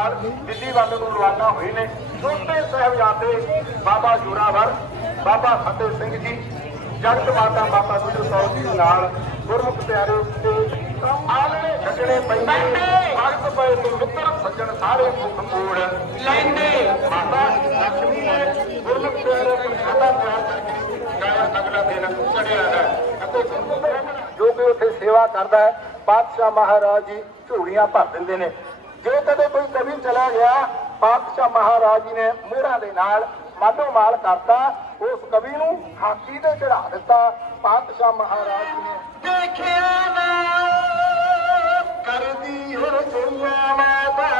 ਨਾਲ ਦਿੱਲੀ ਵੱਲ ਨੂੰ ਰਵਾਨਾ ਹੋਏ ਨੇ। ਛੋਟੇ ਸਾਹਿਬਜ਼ਾਦੇ ਬਾਬਾ ਜੋਰਾਵਰ ਬਾਬਾ ਫਤਿਹ ਸਿੰਘ ਜੀ ਜਗਤ ਮਾਤਾ ਮਾਤਾ ਗੁਜਰ ਕੌਰ ਜੀ ਨਾਲ ਗੁਰਮੁਖ ਪਿਆਰੇ ਤੇ ਆਲਣੇ ਛੱਡਣੇ ਪੈਂਦੇ ਭਗਤ ਪਏ ਤੋਂ ਮਿੱਤਰ ਸੱਜਣ ਸਾਰੇ ਮੁਖ ਮੋੜ ਲੈਂਦੇ। ਮਾਤਾ ਲక్ష్ਮੀ ਨੇ ਗੁਰਮੁਖ ਪਿਆਰੇ ਨੂੰ ਖਾਤਾ ਤਿਆਰ ਕਰਕੇ ਗਾਇਆ ਅਗਲਾ ਦਿਨ ਚੜਿਆ ਹੈ ਅਤੇ ਜੋ ਕਿ ਉੱਥੇ ਸੇਵਾ ਕਰਦਾ ਹੈ ਪਾਤਸ਼ਾਹ ਮਹਾਰਾਜ ਜੀ ਝੂੜੀਆਂ ਭਰ ਦਿੰਦੇ ਨੇ। ਜੇ ਕਦੇ ਕੋਈ ਕਵੀ ਚਲਾ ਗਿਆ, ਪਾਤਸ਼ਾਹ ਮਹਾਰਾਜ ਜੀ ਨੇ ਮੋਹਰਾਂ ਦੇ ਨਾਲ ਮਾਧੋ ਮਾਲ ਕਰਤਾ, ਉਸ ਕਵੀ ਨੂੰ ਹਾਕੀ ਤੇ ਚੜਾ ਦਿੱਤਾ। ਪਾਤਸ਼ਾਹ ਮਹਾਰਾਜ ਜੀ ਨੇ ਦੇਖਿਆ ਨਾ, ਕਰਦੀ ਹੋ ਦੁਨੀਆ ਮਾਤਾ।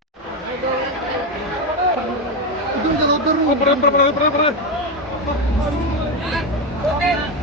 ਕਰੋ ਆਪਣਾ ਵੀ ਕਰੋ ਵੀ ਲੋ ਹੌਲੀ ਹੌਲੀ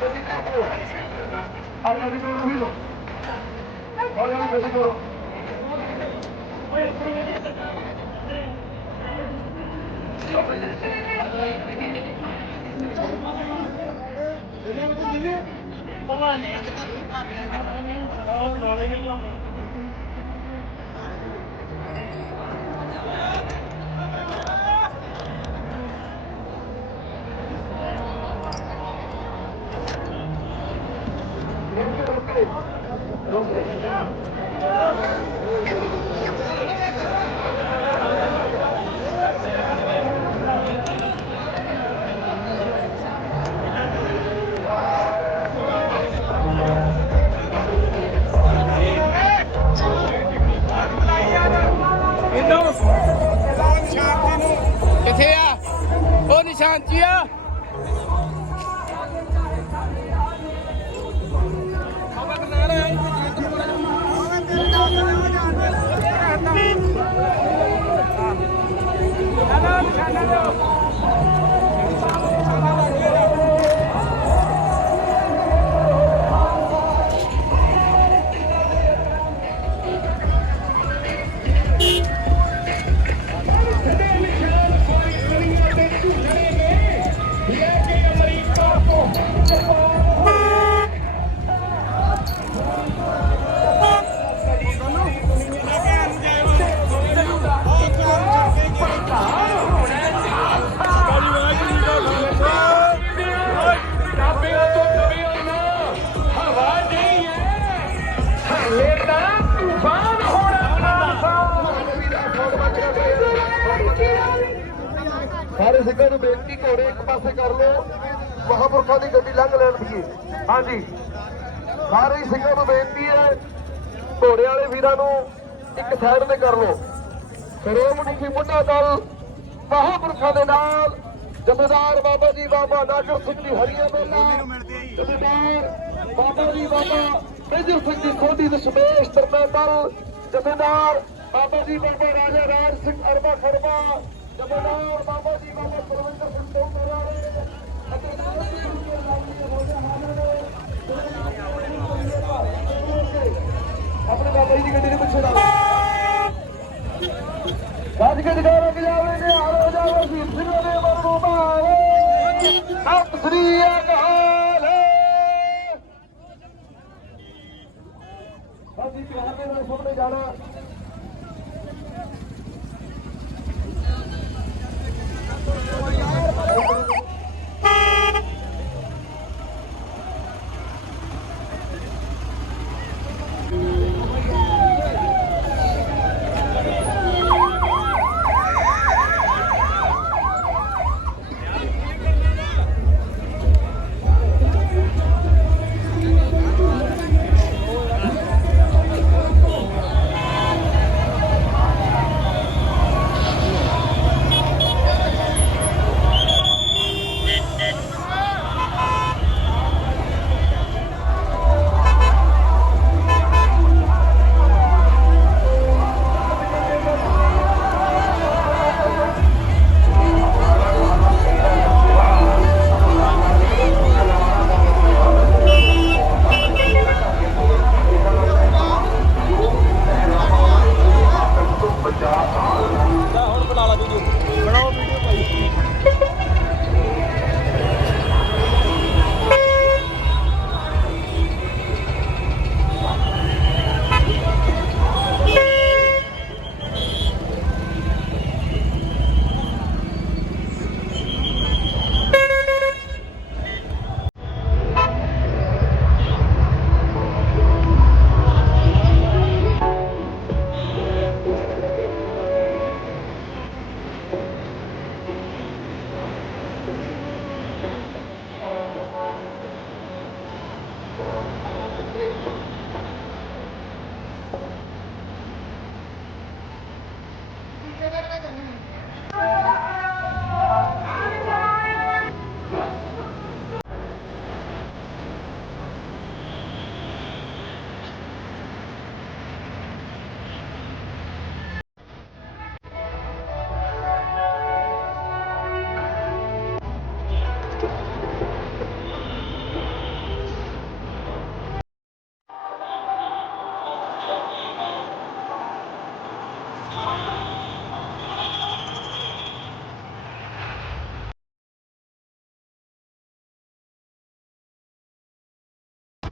Come on, man. ਉਹ ਨਿਸ਼ਾਨ ਜੀ ਸਾਰੇ ਸਿੰਘਾਂ ਨੂੰ ਬੇਨਤੀ ਘੋੜੇ ਇੱਕ ਪਾਸੇ ਕਰ ਲਓ ਮਹਾਂਪੁਰਖਾਂ ਦੀ ਗੱਡੀ ਲੰਘ ਲੈਣ ਦੀਏ ਹਾਂਜੀ। ਸਾਰੇ ਸਿੰਘਾਂ ਨੂੰ ਬੇਨਤੀ ਹੈ ਘੋੜੇ ਵਾਲੇ ਵੀਰਾਂ ਨੂੰ ਇੱਕ ਸਾਈਡ ਤੇ ਕਰ ਲਓ। ਸ਼੍ਰੋਮਣੀ ਮੁੰਡਾ ਦਲ ਮਹਾਂਪੁਰਖਾਂ ਦੇ ਨਾਲ ਜਥੇਦਾਰ ਬਾਬਾ ਜੀ ਬਾਬਾ ਨਾਗਰ ਸਿੰਘ ਜੀ ਹਰੀਆ ਮੇਲਾ ਜਥੇਦਾਰ ਬਾਬਾ ਜੀ ਬਾਬਾ ਮੇਜਰ ਸਿੰਘ ਜੀ ਸੋਢੀ ਦਸ਼ਮੇਸ਼ ਤਰਮੇ ਦਲ ਜਥੇਦਾਰ ਬਾਬਾ ਜੀ ਬਾਬਾ ਰਾਜਾ ਰਾਜ ਸਿੰਘ ਅਰਬਾ ਖੜਬਾ ਜਥੇਦਾਰ ਬਾਬਾ ਜੀ ਬਾਬਾ ਸਰਵਿੰਦਰ ਸਿੰਘ ਟੋਕਰਾ ਅਤੇ ਆਪਣੇ ਬਾਬਾ ਜੀ ਦੀ ਗੱਡੀ ਦੇ ਪਿੱਛੇ ਲਾ ਗੱਜ ਗੱਜ ਗਾ ਰੰਗ ਜਾਵੇ ਨੇ ਹਾਰੋ ਜਾਵੇ। ਵੀਰ ਸਿੰਘ ਦੇ ਮਰਨੂ ਭਾਵੇ ਸਤਿ ਸ੍ਰੀ